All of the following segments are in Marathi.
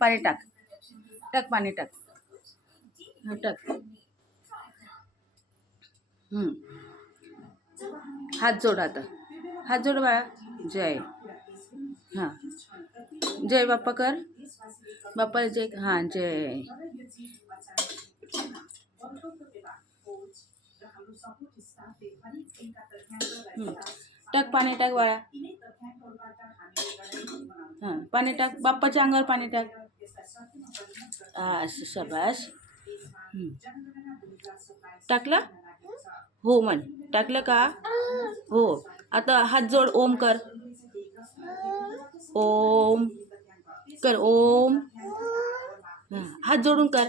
पाणी टाक, टाक पाणी टाक, हा टाक. हात जोड आता, हात जोड बाळा. जय. हां, जय बाप्पा कर, बाप्पाला जय. हां जय. टाक पाणी टाक बाळा. हां पाणी टाक, बाप्पाच्या अंगावर पाणी टाक. असं शाबास. टाकलं हो म्हण. टाकलं का हो. आता हात जोड, ओम कर. ओम कर, ओम. हात जोडून कर,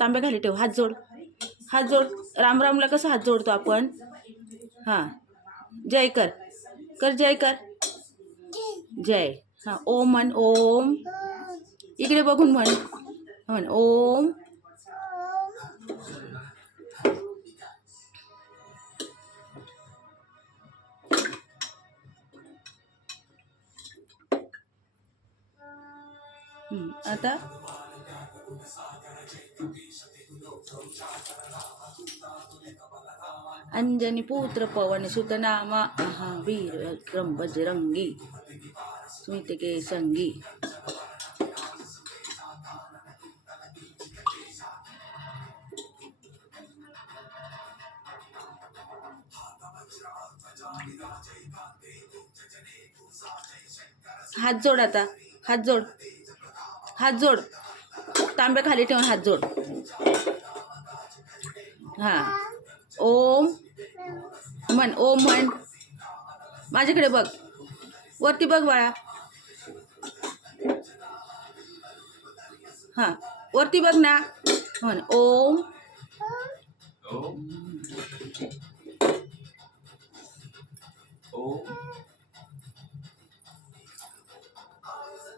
तांब्या खाली ठेव. हात जोड, हात जोड. राम रामला कसं हात जोडतो आपण. हां जय कर, कर जय कर, जय. हां ओम म्हण, ओम. इकडे बघून म्हण, म्हण ओम. आता अंजनी पुत्र पवन सुत नामा महावीर विक्रम बजरंगी सुमित के संगी. हात जोड आता, हात जोड, हात जोड. तांब्या खाली ठेवून हात जोड. हां ओम म्हण, ओम म्हण. माझ्याकडे बघ, वरती बघ बाळा. हां वरती बघ ना, म्हण ओम. ओम.